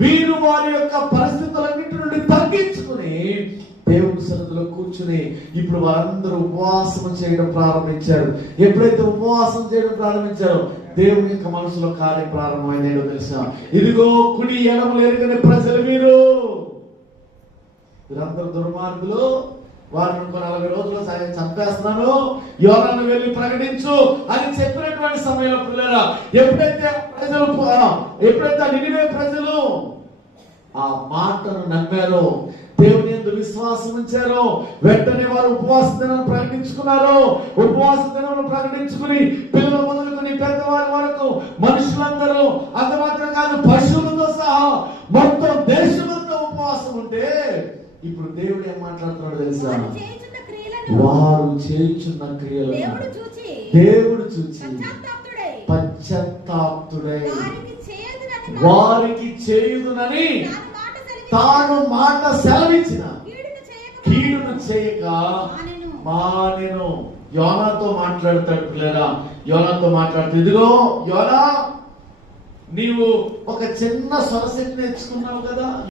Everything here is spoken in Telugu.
వీరు వారి యొక్క పరిస్థితులన్నిటి నుండి తగ్గించుకుని దేవుని సన్నిధిలో కూర్చుని ఇప్పుడు వారందరూ ఉపవాసం చేయడం ప్రారంభించారు. ఎప్పుడైతే ఉపవాసం చేయడం ప్రారంభించారో దేవుని యొక్క మనసులో కార్యం ప్రారంభమైంది. ఏంటో తెలుసా? ఇదిగో కుడి ఎడమలు ఎరుగని ప్రజలు వీరందరూ దుర్మార్గులు, వారిని 40 రోజులు చంపేస్తున్నాను, యోనాను వెళ్ళి ప్రకటించు అని చెప్పినటువంటి సమయంలో పిల్లరా, ఎప్పుడైతే నినివే ప్రజలు ఆ మాటను నమ్మారో, దేవుని యందు విశ్వాసం ఉంచారో, వెంటనే వారు ఉపవాస దినాన్ని ప్రకటించుకున్నారు. ఉపవాస దినాన్ని ప్రకటించుకుని పిల్లలు మొదలుకొని పెద్దవారి వరకు మనుషులందరూ, అంత మాత్రం కాదు పశువులతో సహా మొత్తం దేశమంతా ఉపవాసం ఉంటే ఇప్పుడు దేవుడు ఏం మాట్లాడుతున్నాడు తెలుసా? వారు చేయుచున్న క్రియలు దేవుడు చూచి పశ్చాత్తాప్తుడై వారికి చేయుదునని తాను మాట సెలవిచ్చిన కీడును చేయక మానెను. యోనాతో మాట్లాడతాడు పిల్లరా. యోనాతో మాట్లాడుతూ, ఇదిగో యోనా, నీవు ఒక చిన్న స్వరశక్తి నేర్చుకున్నావు కదా.